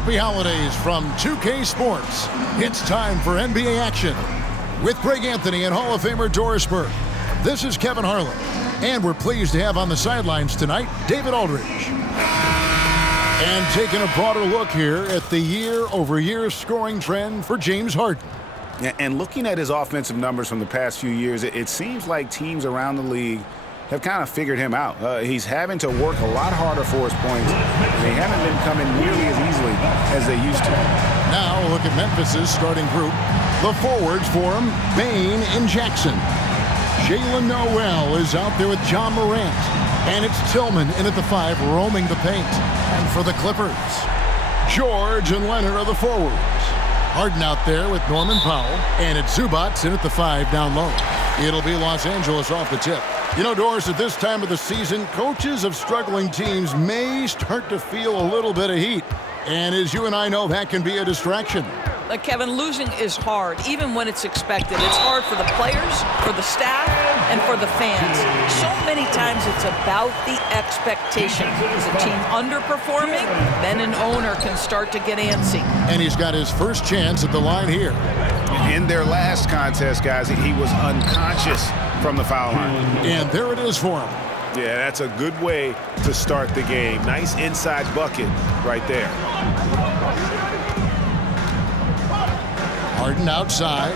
Happy holidays from 2K Sports. It's time for NBA action with Greg Anthony and Hall of Famer Doris Burke. This is Kevin Harlan, and we're pleased to have on the sidelines tonight David Aldridge. And taking a broader look here at the year-over-year scoring trend for James Harden. And looking at his offensive numbers from the past few years, it seems like teams around the league have kind of figured him out. He's having to work a lot harder for his points, and they haven't been coming nearly as easily as they used to. Now look at Memphis's starting group. The forwards for him, Bane and Jackson. Jalen Noel is out there with John Morant. And it's Tillman in at the 5, roaming the paint. And for the Clippers, George and Leonard are the forwards. Harden out there with Norman Powell. And it's Zubac in at the 5 down low. It'll be Los Angeles off the tip. You know, Doris, at this time of the season, coaches of struggling teams may start to feel a little bit of heat. And as you and I know, that can be a distraction. Kevin, losing is hard, even when it's expected. It's hard for the players, for the staff, and for the fans. So many times it's about the expectation. Is a team underperforming? Then an owner can start to get antsy. And he's got his first chance at the line here. In their last contest, guys, he was unconscious from the foul line. And there it is for him. Yeah, that's a good way to start the game. Nice inside bucket right there. Harden outside.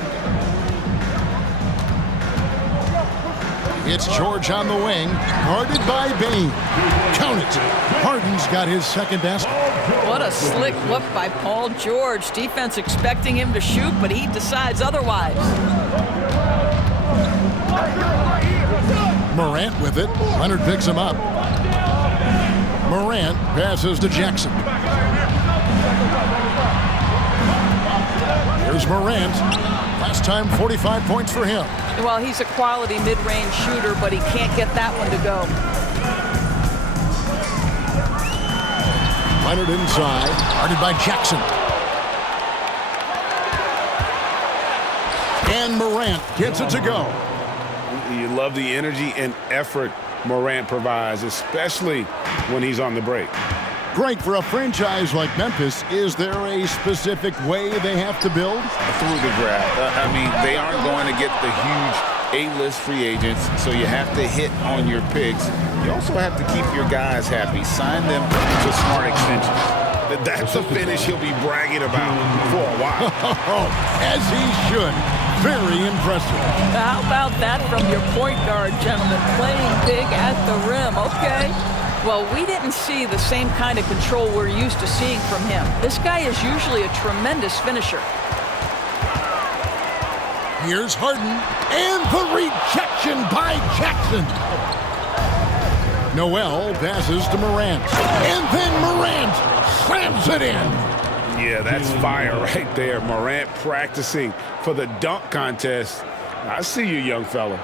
It's George on the wing, guarded by Bane. Count it. Harden's got his second basket. What a slick look by Paul George. Defense expecting him to shoot, but he decides otherwise. Morant with it. Leonard picks him up. Morant passes to Jackson. Here's Morant. Last time 45 points for him. Well, he's a quality mid-range shooter, but he can't get that one to go. Leonard inside. Guarded by Jackson. And Morant gets it to go. You love the energy and effort Morant provides, especially when he's on the break. Greg, for a franchise like Memphis, is there a specific way they have to build? Through the draft. I mean, they aren't going to get the huge A-list free agents, so you have to hit on your picks. You also have to keep your guys happy. Sign them to smart extensions. That's a finish he'll be bragging about for a while. As he should. Very impressive. How about that from your point guard, gentlemen? Playing big at the rim, okay? Well, we didn't see the same kind of control we're used to seeing from him. This guy is usually a tremendous finisher. Here's Harden, and the rejection by Jackson. Noel passes to Morant, and then Morant slams it in. Yeah, that's fire right there. Morant practicing for the dunk contest. I see you, young fella.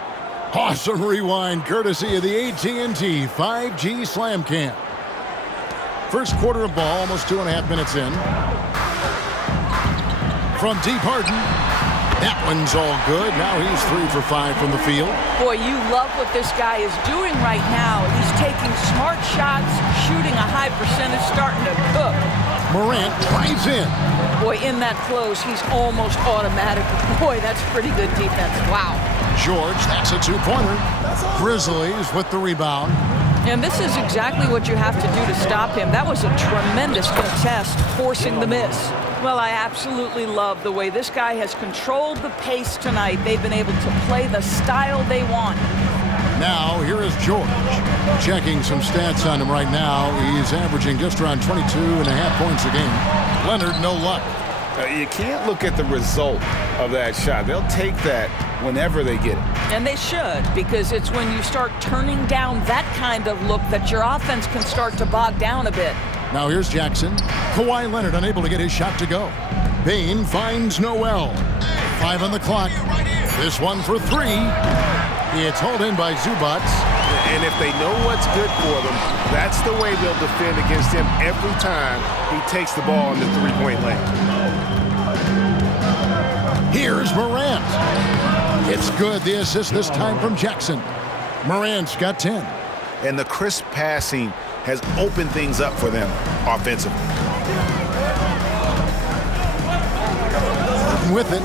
Awesome rewind courtesy of the AT&T 5G Slam Cam. First quarter of ball, almost 2.5 minutes in. From deep, Harden. That one's all good. Now he's 3 for 5 from the field. Boy, you love what this guy is doing right now. He's taking smart shots, shooting a high percentage, starting to cook. Morant drives in. Boy, in that close, he's almost automatic. Boy, that's pretty good defense. Wow. George, that's a two-pointer. Grizzlies with the rebound. And this is exactly what you have to do to stop him. That was a tremendous contest, forcing the miss. Well, I absolutely love the way this guy has controlled the pace tonight. They've been able to play the style they want. Now, here is George. Checking some stats on him right now. He's averaging just around 22.5 points a game. Leonard, no luck. You can't look at the result of that shot. They'll take that whenever they get it. And they should, because it's when you start turning down that kind of look that your offense can start to bog down a bit. Now here's Jackson. Kawhi Leonard unable to get his shot to go. Bane finds Noel. 5 on the clock. This one for 3. It's hauled in by Zubac. And if they know what's good for them, that's the way they'll defend against him every time he takes the ball in the three-point lane. Here's Morant. It's good. The assist this time from Jackson. Morant's got 10. And the crisp passing has opened things up for them offensively. Harden with it.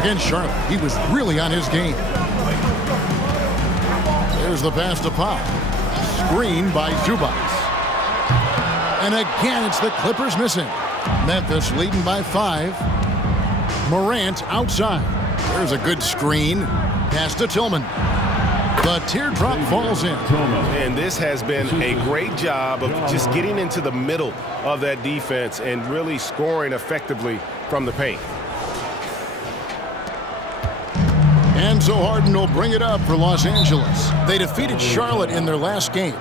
Against Charlotte, he was really on his game. There's the pass to Powell. Screen by Zubac. And again, it's the Clippers missing. Memphis leading by 5. Morant outside. There's a good screen. Pass to Tillman. The teardrop falls in. And this has been a great job of just getting into the middle of that defense and really scoring effectively from the paint. And so Harden will bring it up for Los Angeles. They defeated Charlotte in their last game.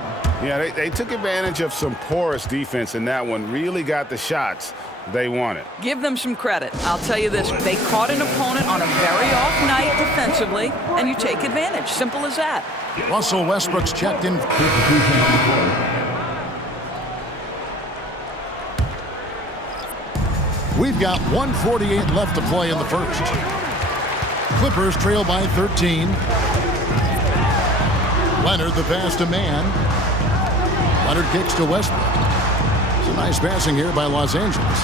Yeah, they took advantage of some porous defense in that one. Really got the shots they wanted. Give them some credit. I'll tell you this. They caught an opponent on a very off night defensively, and you take advantage. Simple as that. Russell Westbrook's checked in. We've got 1:48 left to play in the first. Clippers trail by 13. Leonard the pass to Mann. Leonard kicks to Westbrook. It's a nice passing here by Los Angeles.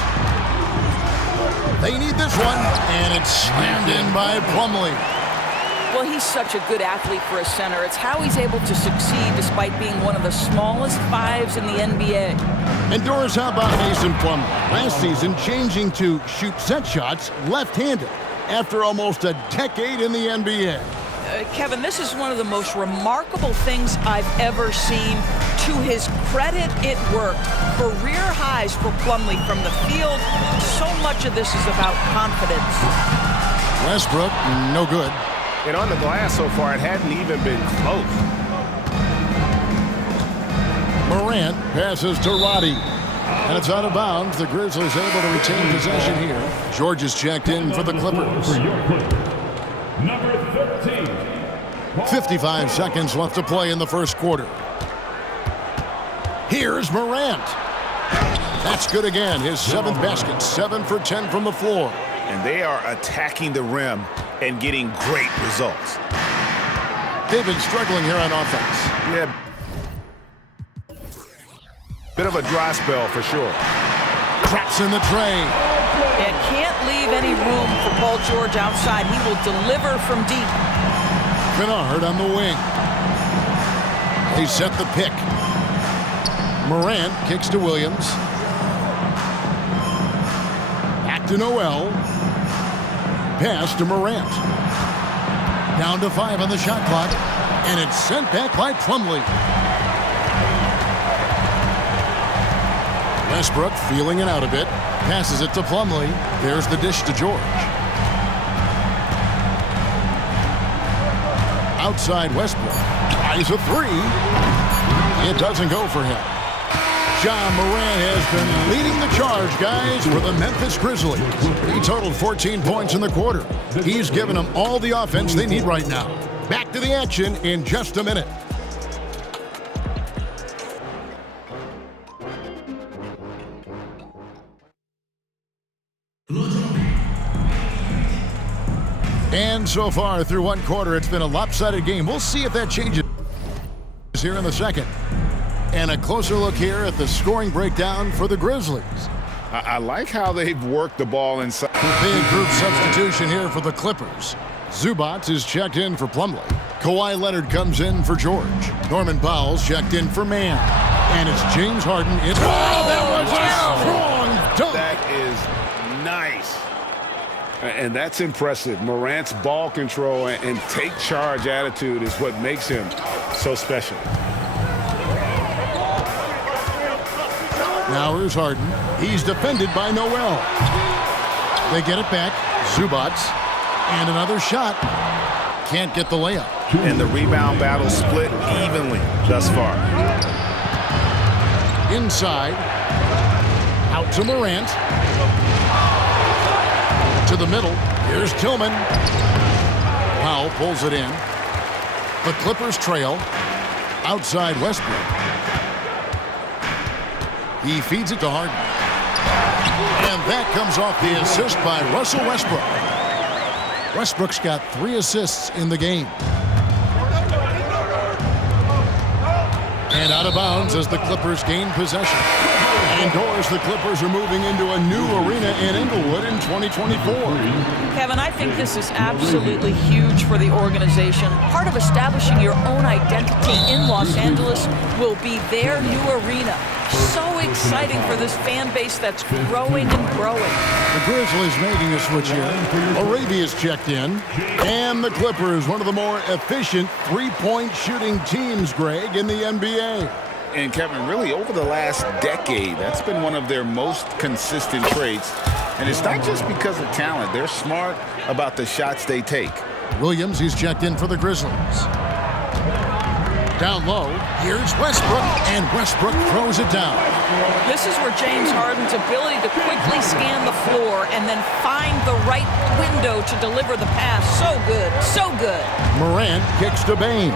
They need this one, and it's slammed in by Plumlee. Well, he's such a good athlete for a center. It's how he's able to succeed despite being one of the smallest 5s in the NBA. And Doris, how about Mason Plumlee? Last season, changing to shoot set shots left-handed after almost a decade in the NBA. Kevin, this is one of the most remarkable things I've ever seen. To his credit, it worked. Career highs for Plumlee from the field. So much of this is about confidence. Westbrook, no good. And on the glass so far, it hadn't even been close. Morant passes to Roddy. And it's out of bounds. The Grizzlies able to retain possession here. George is checked in for the Clippers. Number 13. 55 seconds left to play in the first quarter. Here's Morant. That's good again. His 7th basket. 7 for 10 from the floor. And they are attacking the rim and getting great results. They've been struggling here on offense. Yeah. Bit of a dry spell for sure. Traps in the tray. And can't leave any room for Paul George outside. He will deliver from deep. Bernard on the wing. They set the pick. Morant kicks to Williams. Back to Noel. Pass to Morant. Down to 5 on the shot clock. And it's sent back by Plumlee. Westbrook feeling it out a bit. Passes it to Plumlee. There's the dish to George. Outside Westbrook. Tries a 3. It doesn't go for him. Ja Morant has been leading the charge, guys, for the Memphis Grizzlies. He totaled 14 points in the quarter. He's given them all the offense they need right now. Back to the action in just a minute. And so far through one quarter, it's been a lopsided game. We'll see if that changes here in the second. And a closer look here at the scoring breakdown for the Grizzlies. I like how they've worked the ball inside. Big group substitution here for the Clippers. Zubac is checked in for Plumlee. Kawhi Leonard comes in for George. Norman Powell's checked in for Mann. And it's James Harden. That was a strong dunk. That is nice. And that's impressive. Morant's ball control and take charge attitude is what makes him so special. Now here's Harden. He's defended by Noel. They get it back. Zubac. And another shot. Can't get the layup. And the rebound battle split evenly thus far. Inside. Out to Morant. To the middle. Here's Tillman. Powell pulls it in. The Clippers trail. Outside Westbrook. He feeds it to Harden. And that comes off the assist by Russell Westbrook. Westbrook's got 3 assists in the game. And out of bounds as the Clippers gain possession. Indoors, the Clippers are moving into a new arena in Inglewood in 2024. Kevin, I think this is absolutely huge for the organization. Part of establishing your own identity in Los Angeles will be their new arena. So exciting for this fan base that's growing and growing. The Grizzlies making a switch here. Arabia's checked in. And the Clippers, one of the more efficient three-point shooting teams, Greg, in the NBA. And Kevin, really over the last decade, that's been one of their most consistent traits. And it's not just because of talent. They're smart about the shots they take. Williams, he's checked in for the Grizzlies. Down low, here's Westbrook, and Westbrook throws it down. This is where James Harden's ability to quickly scan the floor and then find the right window to deliver the pass. So good, so good. Morant kicks to Bane.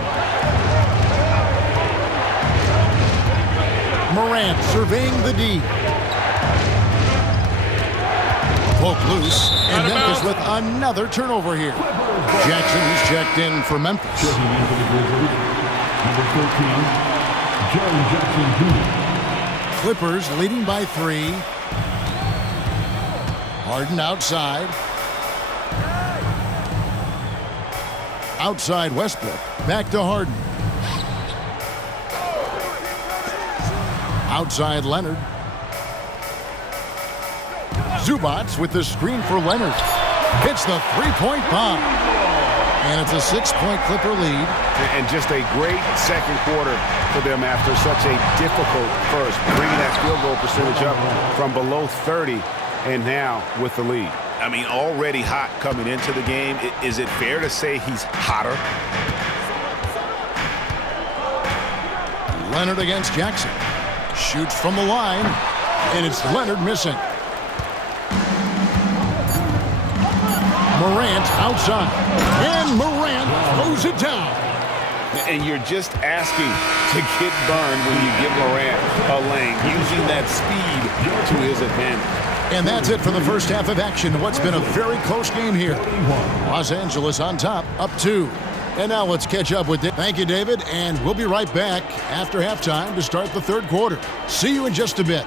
Morant surveying the D. Poke loose, and Memphis with another turnover here. Jackson is checked in for Memphis. Number 13, John Jackson Jr. Clippers leading by 3. Harden outside. Outside Westbrook. Back to Harden. Outside Leonard. Zubats with the screen for Leonard. Hits the three-point bomb. And it's a 6-point Clipper lead. And just a great second quarter for them after such a difficult first. Bringing that field goal percentage up from below 30 and now with the lead. I mean, already hot coming into the game. Is it fair to say he's hotter? Leonard against Jackson. Shoots from the line. And it's Leonard missing. Morant outside. And Morant throws it down. And you're just asking to get burned when you give Morant a lane, using that speed to his advantage. And that's it for the first half of action. What's been a very close game here. Los Angeles on top, up 2. And now let's catch up with Dave. Thank you, David. And we'll be right back after halftime to start the third quarter. See you in just a bit.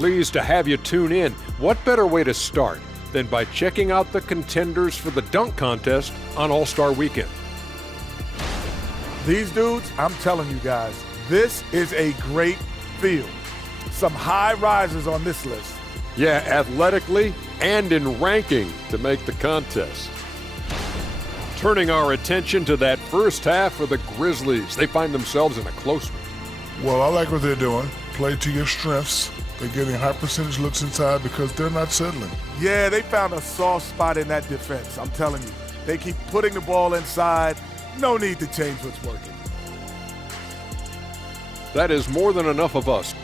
Pleased to have you tune in. What better way to start than by checking out the contenders for the dunk contest on All-Star Weekend? These dudes, I'm telling you guys, this is a great field. Some high risers on this list. Yeah, athletically and in ranking to make the contest. Turning our attention to that first half for the Grizzlies. They find themselves in a close one. Well, I like what they're doing. Play to your strengths. They're getting high percentage looks inside because they're not settling. Yeah, they found a soft spot in that defense, I'm telling you. They keep putting the ball inside. No need to change what's working. That is more than enough of us.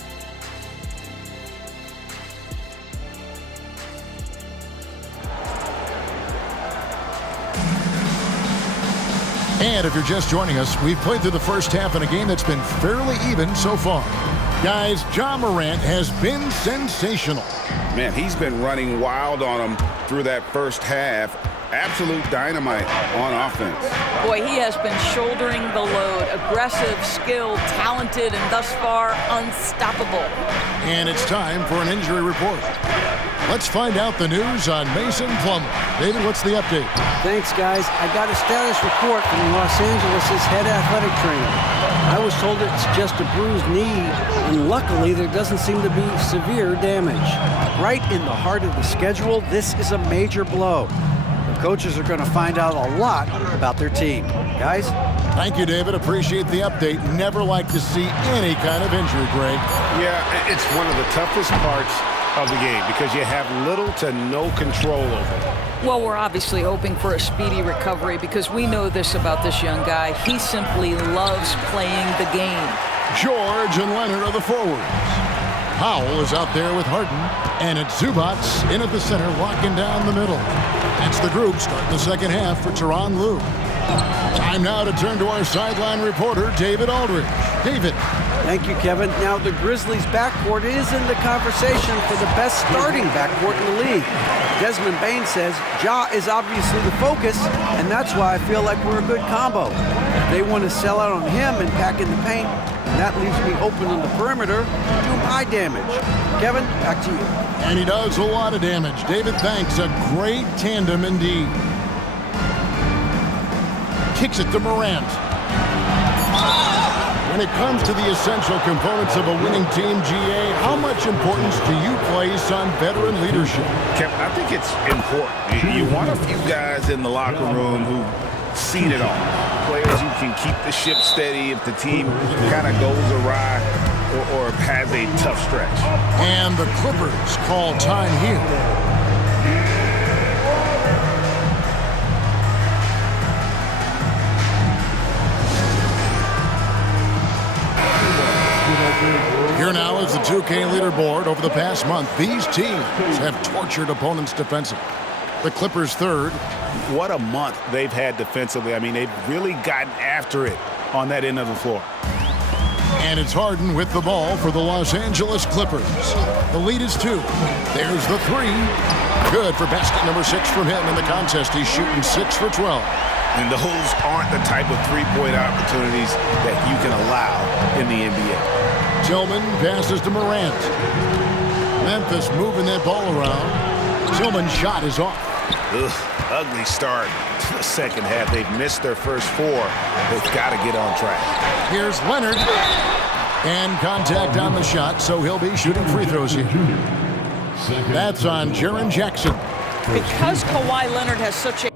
And if you're just joining us, we've played through the first half in a game that's been fairly even so far. Guys, Ja Morant has been sensational. Man, he's been running wild on them through that first half. Absolute dynamite on offense. Boy, he has been shouldering the load. Aggressive, skilled, talented, and thus far unstoppable. And it's time for an injury report. Let's find out the news on Mason Plumlee. David, what's the update? Thanks, guys. I got a status report from Los Angeles' head athletic trainer. I was told it's just a bruised knee, and luckily there doesn't seem to be severe damage. Right in the heart of the schedule, this is a major blow. The coaches are going to find out a lot about their team. Guys? Thank you, David. Appreciate the update. Never like to see any kind of injury, Greg. Yeah, it's one of the toughest parts of the game because you have little to no control over it. Well, we're obviously hoping for a speedy recovery because we know this about this young guy. He simply loves playing the game. George and Leonard are the forwards. Powell is out there with Harden, and it's Zubac in at the center, locking down the middle. That's the group starting the second half for Tyronn Lue. Time now to turn to our sideline reporter, David Aldridge. David. Thank you, Kevin. Now, the Grizzlies' backcourt is in the conversation for the best starting backcourt in the league. Desmond Bain says Ja is obviously the focus, and that's why I feel like we're a good combo. If they want to sell out on him and pack in the paint, and that leaves me open on the perimeter to do my damage. Kevin, back to you. And he does a lot of damage. David, thanks. A great tandem indeed. Kicks it to Morant. When it comes to the essential components of a winning team, GA, how much importance do you place on veteran leadership? Kevin, I think it's important. You want a few guys in the locker room who seen it all. Players who can keep the ship steady if the team kind of goes awry or has a tough stretch. And the Clippers call time here. Here now is the 2K leaderboard. Over the past month, these teams have tortured opponents defensively. The Clippers third. What a month they've had defensively. I mean, they've really gotten after it on that end of the floor. And it's Harden with the ball for the Los Angeles Clippers. The lead is 2. There's the 3. Good for basket number 6 from him in the contest. He's shooting 6 for 12. And those aren't the type of three-point opportunities that you can allow in the NBA. Tillman passes to Morant. Memphis moving that ball around. Tillman's shot is off. Ugh, ugly start to the second half. They've missed their first 4. They've got to get on track. Here's Leonard. And contact on the shot, so he'll be shooting free throws here. That's on Jaren Jackson. Because Kawhi Leonard has such a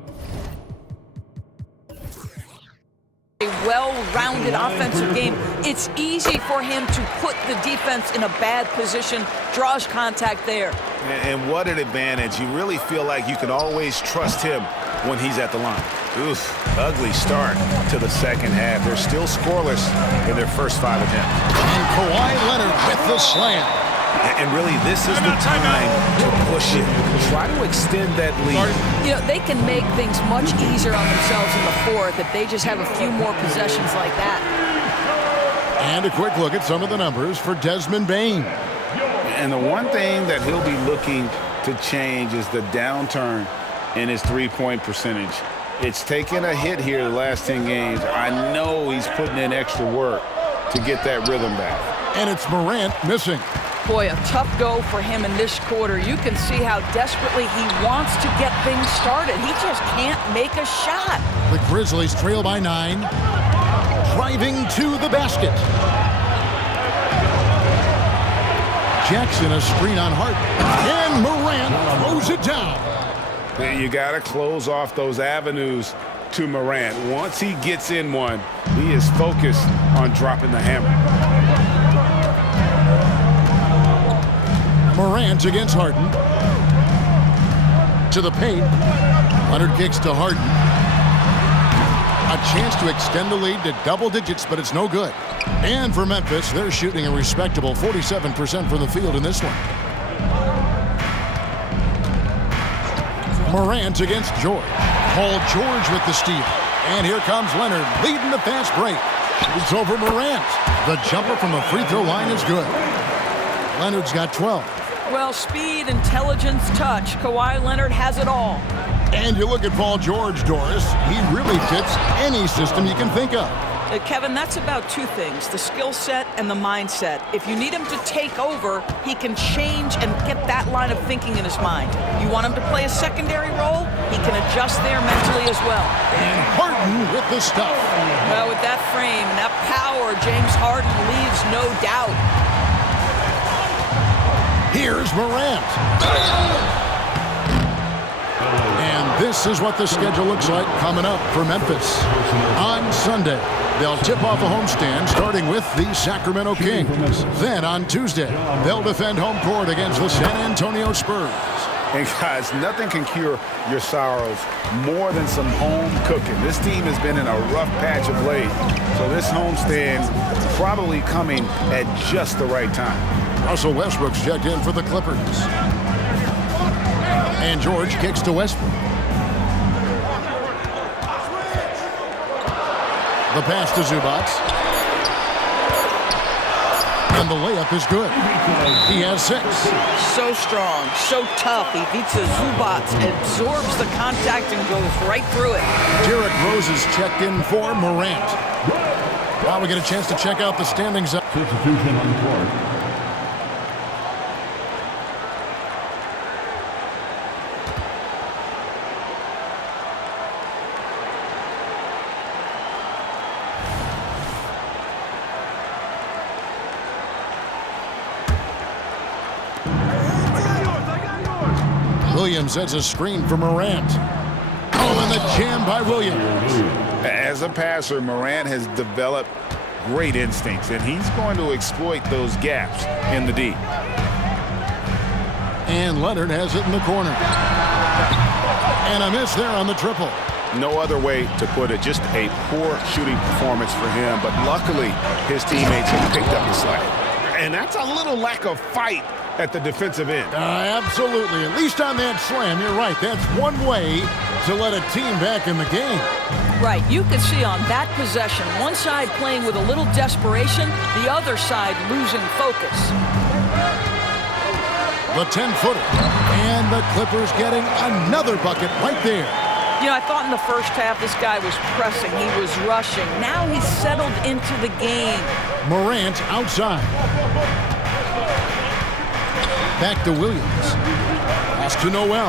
well-rounded offensive game, it's easy for him to put the defense in a bad position, draws contact there. And what an advantage. You really feel like you can always trust him when he's at the line. Oof, ugly start to the second half. They're still scoreless in their first 5 attempts. And Kawhi Leonard with the slam. And really, this is the time to push it. Try to extend that lead. You know, they can make things much easier on themselves in the fourth if they just have a few more possessions like that. And a quick look at some of the numbers for Desmond Bain. And the one thing that he'll be looking to change is the downturn in his three-point percentage. It's taken a hit here the last 10 games. I know he's putting in extra work, to get that rhythm back. And it's Morant missing. Boy, a tough go for him in this quarter. You can see how desperately he wants to get things started. He just can't make a shot. The Grizzlies trail by 9. Driving to the basket. Jackson, a screen on Hart. And Morant throws it down. You got to close off those avenues to Morant. Once he gets in one, he is focused on dropping the hammer. Morant against Harden. To the paint. Leonard kicks to Harden. A chance to extend the lead to double digits, but it's no good. And for Memphis, they're shooting a respectable 47% from the field in this one. Morant against George. Paul George with the steal. And here comes Leonard leading the fast break. Shoots over Morant. The jumper from the free throw line is good. Leonard's got 12. Well, speed, intelligence, touch. Kawhi Leonard has it all. And you look at Paul George, Doris. He really fits any system you can think of. Kevin, that's about two things, the skill set and the mindset. If you need him to take over, he can change and get that line of thinking in his mind. You want him to play a secondary role, he can adjust there mentally as well. And Harden with the stuff. Well, with that frame and that power, James Harden leaves no doubt. Here's Morant. And this is what the schedule looks like coming up for Memphis. On Sunday, they'll tip off a homestand starting with the Sacramento Kings. Then on Tuesday, they'll defend home court against the San Antonio Spurs. And guys, nothing can cure your sorrows more than some home cooking. This team has been in a rough patch of late, so this homestand probably coming at just the right time. Russell Westbrook's checked in for the Clippers. And George kicks to Westbrook. The pass to Zubac. And the layup is good. He has 6. So strong, so tough. He beats the Zubac, absorbs the contact, and goes right through it. Derrick Rose is checked in for Morant. Now we get a chance to check out the standings. Substitution on the court. Williams sets a screen for Morant. Oh, and the jam by Williams. As a passer, Morant has developed great instincts, and he's going to exploit those gaps in the D. And Leonard has it in the corner. And a miss there on the triple. No other way to put it, just a poor shooting performance for him, but luckily his teammates have picked up the slack. And that's a little lack of fight at the defensive end. Absolutely. At least on that slam, you're right. That's one way to let a team back in the game. Right. You can see on that possession, one side playing with a little desperation, the other side losing focus. The 10-footer. And the Clippers getting another bucket right there. You know, I thought in the first half this guy was pressing. He was rushing. Now he's settled into the game. Morant outside. Back to Williams. Pass to Noel.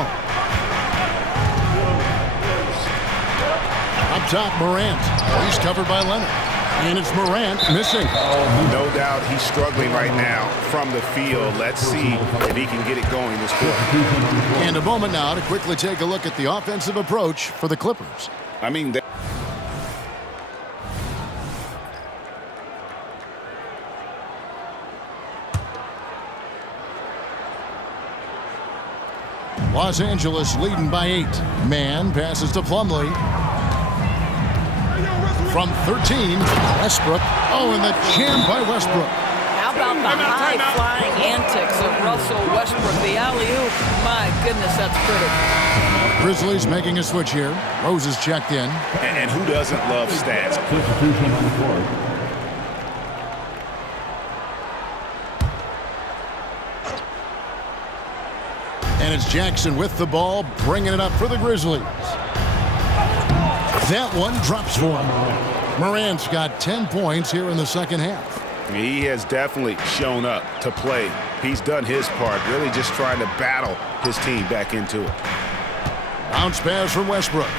Up top, Morant. He's covered by Leonard. And it's Morant missing. No doubt he's struggling right now from the field. Let's see if he can get it going this quarter. And a moment now to quickly take a look at the offensive approach for the Clippers. I mean, Los Angeles leading by 8. Man passes to Plumlee. From 13, Westbrook. Oh, and the jam by Westbrook. How about the high-flying antics of Russell Westbrook? The alley-oop. My goodness, that's pretty. Grizzlies making a switch here. Rose is checked in. And who doesn't love stats? Substitution on the court. And it's Jackson with the ball, bringing it up for the Grizzlies. That one drops for him. Morant's got 10 points here in the second half. He has definitely shown up to play. He's done his part, really just trying to battle his team back into it. Bounce pass from Westbrook.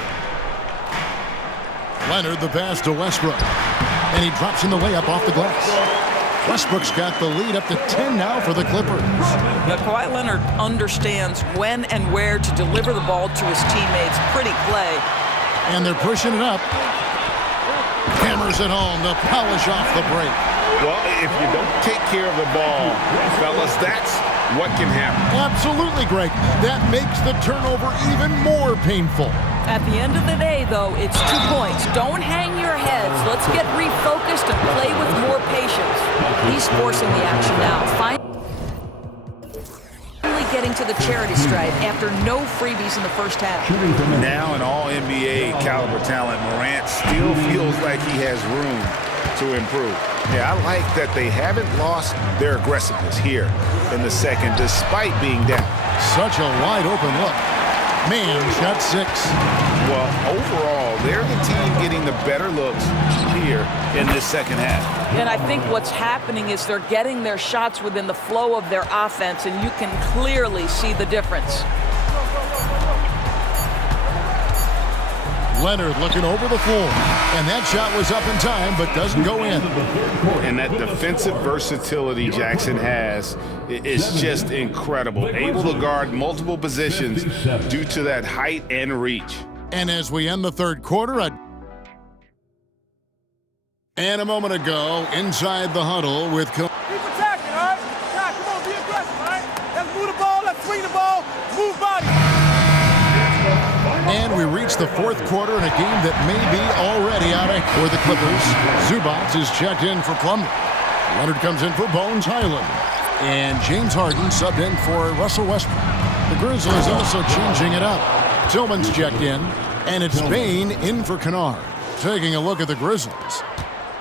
Leonard the pass to Westbrook. And he drops in the layup off the glass. Westbrook's got the lead up to 10 now for the Clippers. Now, Kawhi Leonard understands when and where to deliver the ball to his teammates. Pretty play. And they're pushing it up. Hammers it home to polish off the break. Well, if you don't take care of the ball, fellas, that's what can happen. Absolutely, Greg. That makes the turnover even more painful. At the end of the day, though, it's 2 points. Don't hang your heads. Let's get refocused and play with more patience. He's forcing the action now. Finally getting to the charity stripe after no freebies in the first half. Now an all-NBA caliber talent, Morant still feels like he has room to improve. Yeah, I like that they haven't lost their aggressiveness here in the second, despite being down. Such a wide-open look. Man, shot 6. Well, overall, they're the team getting the better looks here in this second half. And I think what's happening is they're getting their shots within the flow of their offense, and you can clearly see the difference. Leonard looking over the floor. And that shot was up in time, but doesn't go in. And that defensive versatility Jackson has is just incredible. Able to guard multiple positions due to that height and reach. And as we end the third quarter, and a moment ago, inside the huddle with... Keep attacking, all right? Nah, come on, be aggressive, all right? Let's move the ball, let's swing the ball, move body. And we reach the fourth quarter in a game that may be already out of for the Clippers. Zubac is checked in for Plumlee. Leonard comes in for Bones Highland. And James Harden subbed in for Russell Westbrook. The Grizzlies also changing it up. Tillman's checked in, and it's Bane in for Kennard. Taking a look at the Grizzlies.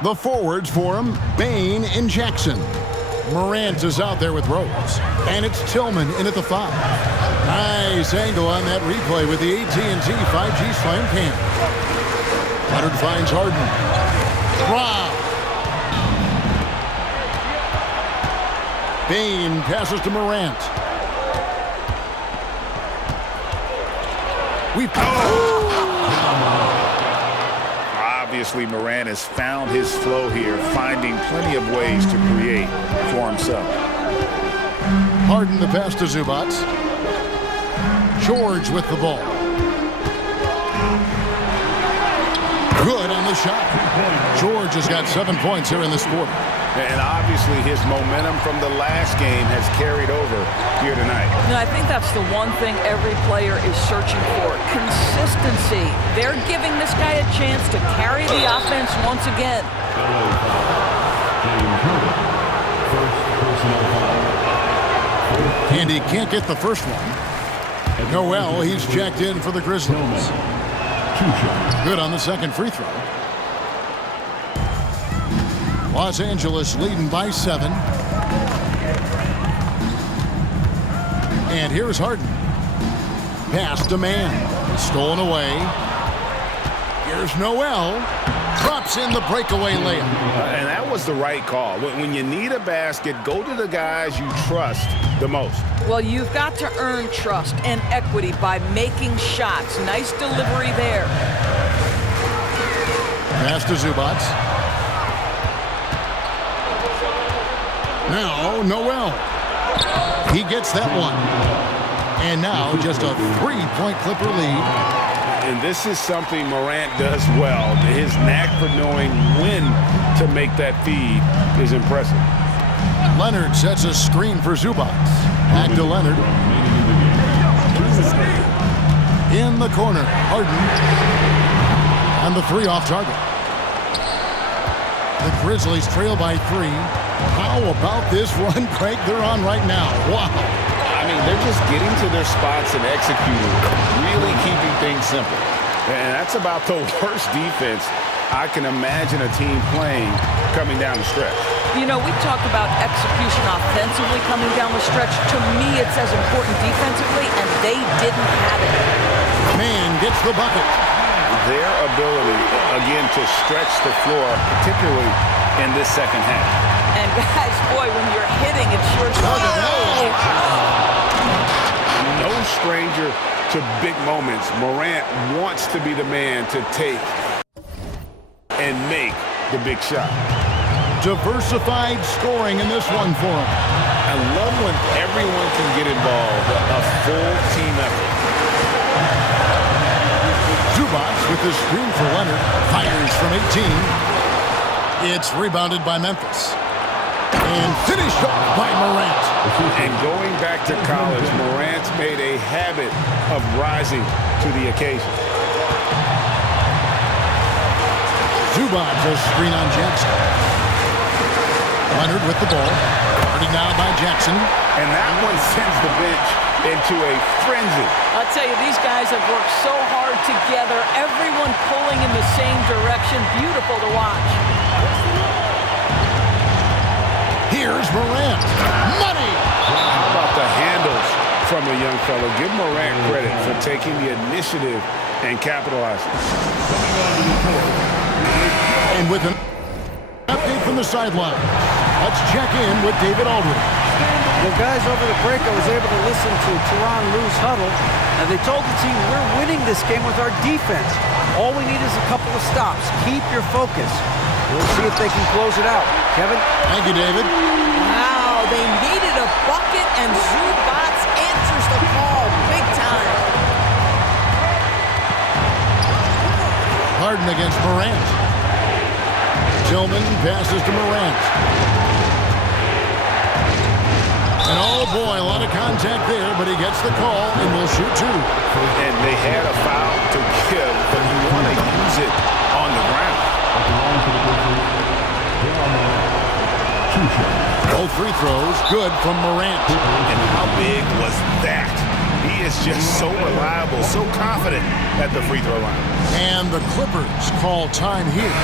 The forwards for him, Bane and Jackson. Morant is out there with Rose. And it's Tillman in at the 5. Nice angle on that replay with the AT&T 5G Slam Cam. Leonard finds Harden. Wow. Bane passes to Morant. Obviously, Morant has found his flow here, finding plenty of ways to create for himself. Harden the pass to Zubac. George with the ball. Good on the shot. George has got 7 points here in this quarter. And obviously his momentum from the last game has carried over here tonight. And I think that's the one thing every player is searching for. Consistency. They're giving this guy a chance to carry the offense once again. And he can't get the first one. Noel, he's checked in for the Grizzlies. Good on the second free throw. Los Angeles leading by 7. And here's Harden. Pass to Man. Stolen away. Here's Noel. Drops in the breakaway layup. And that was the right call. When you need a basket, go to the guys you trust the most. Well, you've got to earn trust and equity by making shots. Nice delivery there. Pass to Zubac. Now, Noel. He gets that one. And now just a 3-point Clipper lead. And this is something Morant does well. His knack for knowing when to make that feed is impressive. Leonard sets a screen for Zubac. Back to Leonard. In the corner, Harden. And the 3 off target. The Grizzlies trail by 3. How about this run break they're on right now? Wow. I mean, they're just getting to their spots and executing, really keeping things simple. And that's about the worst defense I can imagine a team playing coming down the stretch. You know, we talked about execution offensively coming down the stretch. To me, it's as important defensively, and they didn't have it. Man gets the bucket. their ability, again, to stretch the floor, particularly in this second half. And guys, boy, when you're hitting, it sure is. No stranger to big moments. Morant wants to be the man to take and make the big shot. Diversified scoring in this one for him. I love when everyone can get involved, a full team effort. Zubac with the screen for Leonard. Fires from 18. It's rebounded by Memphis. And finished off by Morant. And going back to college, Morant's made a habit of rising to the occasion. Zubac a screen on Jackson. Leonard with the ball. Guarded now by Jackson. And that one sends the bench into a frenzy. I'll tell you, these guys have worked so hard together. Everyone pulling in the same direction. Beautiful to watch. Here's Morant. Money! How about the handles from the young fella? Give Morant credit for taking the initiative and capitalizing. And with an update from the sideline, let's check in with David Aldridge. Well, guys, over the break, I was able to listen to Teron Lue's huddle, and they told the team, we're winning this game with our defense. All we need is a couple of stops. Keep your focus. We'll see if they can close it out. Kevin? Thank you, David. Wow, they needed a bucket, and Zubac answers the call big time. Harden against Morant. Tillman passes to Morant. And oh boy, a lot of contact there, but he gets the call and will shoot two. And they had a foul to give, but you want to use it on the ground. Both free throws, good from Morant. And how big was that? He is just so reliable, so confident at the free throw line. And the Clippers call time here.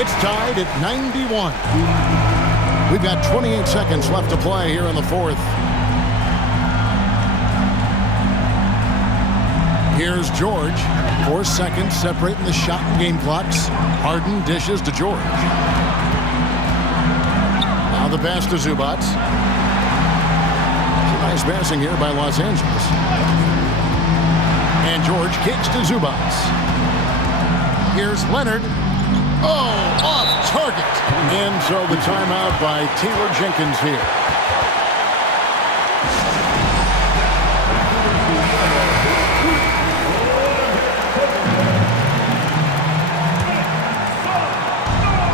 It's tied at 91. We've got 28 seconds left to play here in the fourth. Here's George. 4 seconds separating the shot and game clocks. Harden dishes to George. Now the pass to Zubac. Nice passing here by Los Angeles. And George kicks to Zubac. Here's Leonard. Oh, off target. And so the timeout by Taylor Jenkins here.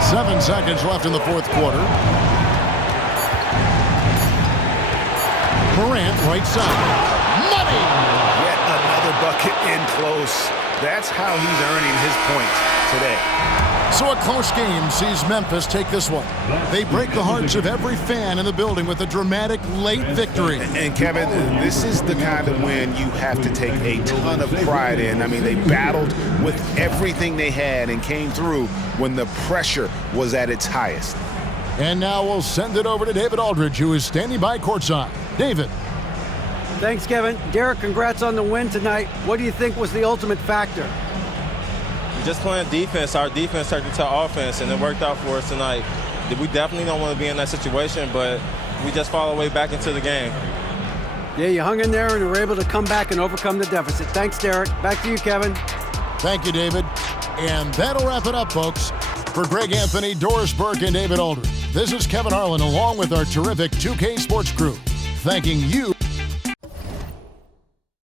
Seven seconds left in the fourth quarter. Morant, right side. Money! Yet another bucket in close. That's how he's earning his points today. So a close game sees Memphis take this one. They break the hearts of every fan in the building with a dramatic late victory. And Kevin, this is the kind of win you have to take a ton of pride in. I mean, they battled with everything they had and came through when the pressure was at its highest. And now we'll send it over to David Aldridge, who is standing by courtside. David. Thanks, Kevin. Derek, congrats on the win tonight. What do you think was the ultimate factor? Just playing defense. Our defense turned into offense, and it worked out for us tonight. We definitely don't want to be in that situation, but we just fall away back into the game. Yeah, you hung in there and were able to come back and overcome the deficit. Thanks, Derek. Back to you, Kevin. Thank you, David. And that'll wrap it up, folks. For Greg Anthony, Doris Burke, and David Aldridge, this is Kevin Harlan along with our terrific 2K Sports crew, thanking you